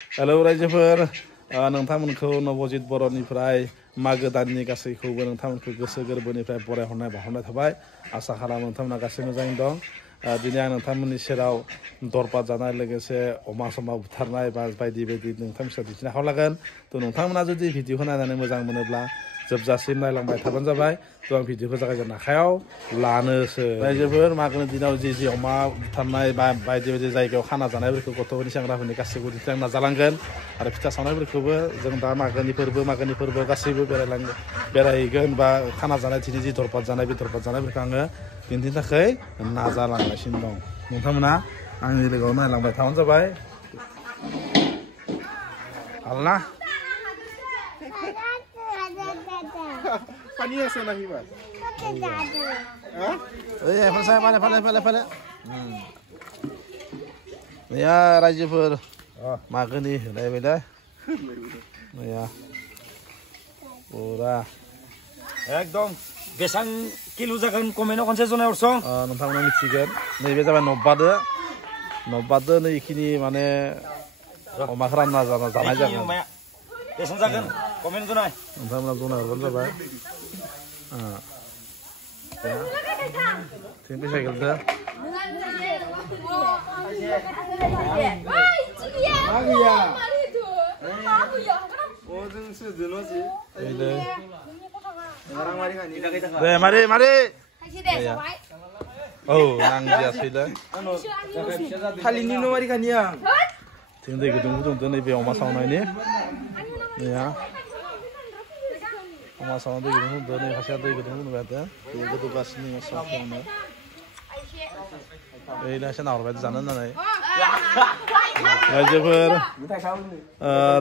हेलौ रायजोफोर नोंथांमोनखौ नवजित बर'निफ्राय मागो दाननि गासैखौबो नोंथांमोनखौ गोसो गोरबोनिफ्राय बरायहरनाय बावहरनाय थाबाय आसा खालामो नोंथांमोना गासै मोजाङै दं दिनै आं नोंथांमोननि सेराव दरपा जानाय लोगोसे अमा समा बुथारनाय बा बायदि बायदि नोंथांनि सेराव दिन्थिनो आखायाव लागोन थ' नोंथांमोना जुदि भिडिअखौ नायनानै मोजां मोनोब्ला जोबजासिम नायलांबाय थाबानो जाबाय थ' आं भिडिअखौ जागायजेननो आखायाव लानोसै रायजोफोर मागोनि दिनाव जि अमा बुथारनाय बा बायदि बायदि जायगायाव खाना जानायफोरखौ गथ'फोरनि सेंग्राफोरनि गासैखौबो दिन्थिलांनो नाजालांगोन आरो फिथा सावनायफोरखौबो जों दा मागोनि फोरबो गासैबो बेरायहैगोन बा खाना जानाय दिनै जि दरपा जानाय बे दरपा जानायफोरखौ आङो दिन्थिनो थाखाय नाजालांगासिनो दं नोंथांमोना आंनि लोगोआव नायलांबाय थाबानो जाबाय आलना Paniya sa nahiwas. फाले या रायजोफोर मागोनि होलायबाय दा या पुरा एकदम बेसां किल' जागोन कमेन्टआव खनसे जनायहरसं नोंथांमोना मिथिगोन नैबे जाबाय नब्बादो नैखिनि माने अमाखौ रानना जानाय जागोन बेसां जागोन कमेन्ट जनाय नोंथांमोना जनायहरबानो जाबाय थिं फैसा गेलदो mari. Oh, nang biasailah. Kali ini no mari kania. Tinggal gedung tuh nih biar oma sauna ini. Ya. Oma sauna tuh gedung tuh nih kasih ada gedung tuh berarti. Itu tuh pas nih masuk sauna. Ini saya nawar berarti sana nih. रायजोफोर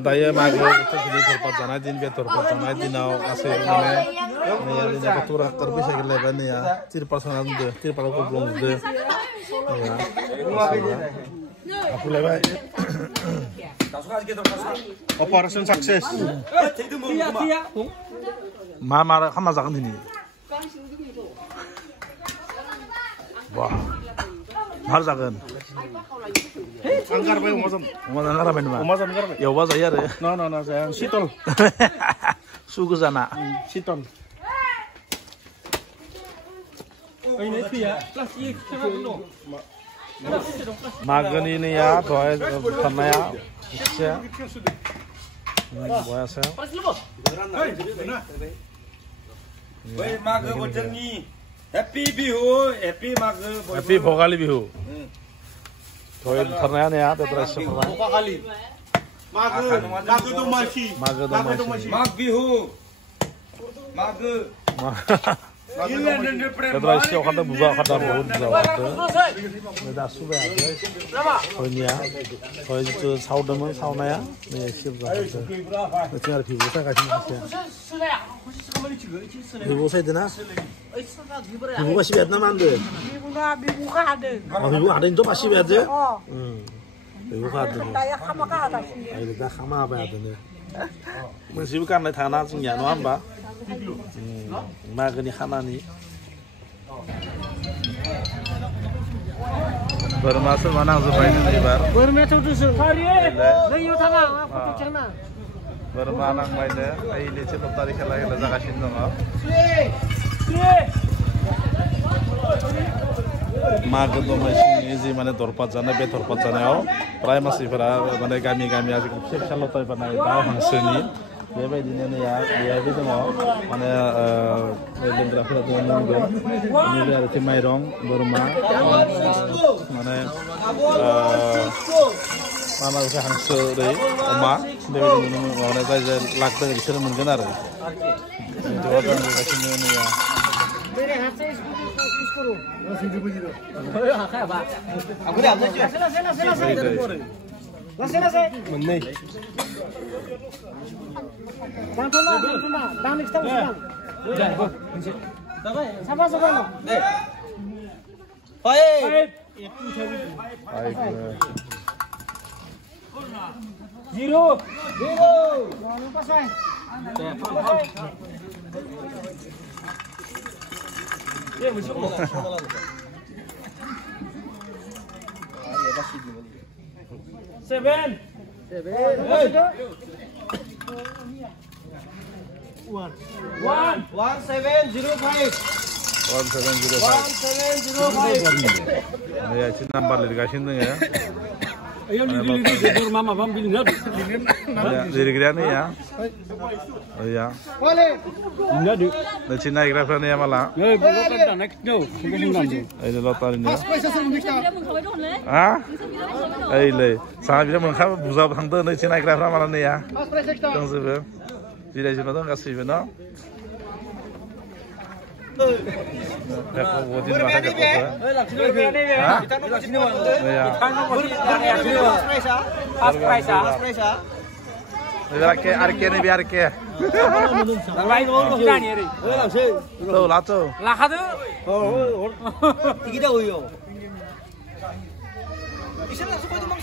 दायो मागो दिनै दरपा जानाय दिन बे दरपा जानाय दिनाव गासै माने गथ'फोरा फैसा गेलेबाय नैया तिरपाल सोना दोनदो तिरपालखौ गब्लंजोबदो हाखुलायबाय Operation success. मा खालामना जागोन दिनै wah मा जागोन Anggar bae umazam. Umazam ngarabain nama. Umazam ngar bae. Ya ubah saya deh. No, saya sitol. Suku sana. Sitol. Ini itu ya, plastik sama dulu. Magan ini ya, doa karena ya, ya. Buaya saya. Woi mago bocerni. Happy bihu, happy mago. Happy Bhogali bihu. Doa karena ya, betul sekali. Kali. Mago tuh masih. Mag bihu. Mago. Betul sekali. Kata buka kata buhun jawab. Beda sudah ya. Konya, koi itu saudara sauna ya, nih siap jawab. Nanti ada bibu saya kasih masih. Bibu saya dina. Bibu masih Vietnam ande. Bibu ada. Oh bibu ada itu masih Vietnam. Oh. Bibu ada. Daya kama ada sih. Ayo dah kama apa ada nih. Masih bukan di tanah singnya no amba. Makan ikan ni. Bermasuk mana supaya ini bar? Bermasuk tu sih. Hari ni utama apa cina? Bermanang mainnya. Ini cepat tarik lagi lezat kasih dong. Makan tu masih ini mana dorpat sana, be dorpat sana oh. Prai masih mana kami aja kecil kalau tapi pernah tahu hasil ni. Dia bayi ini ya, dia itu mau mana lengkap lah tuh nunggu. Ini ada tim Mairong, Burma, mana mana usaha hasil deh, Oma, dia itu nunggu mana saja lakta di sana mungkin ada. Itu orang yang kasih ini ya. Aku dah ambil je. Nasi. Menai. Dan kita usah. Sama. Baik. Baik. Zero. Jangan lupa saya. Dia mesti mau. Seven. Ya, sini nampak dikasih ya. Ayo di mama bam bilin nadu. Ya, diri nih ya. Oh ya. Nadu. Nah, Cina ikraf nih ya malah. Ya, bukan nak no. Ini lotar ini. Ah? Ah? Le. Sana bisa mengkap buza bangda nih Cina ikraf malah nih ya. Tunggu sebentar. Tidak cuma dong kasih benar. Ya, kok wajib makan ya kok. Arke nih biar ke. Tuh, lato. Lahadu. 이기다 오요. 이제는 수고도 막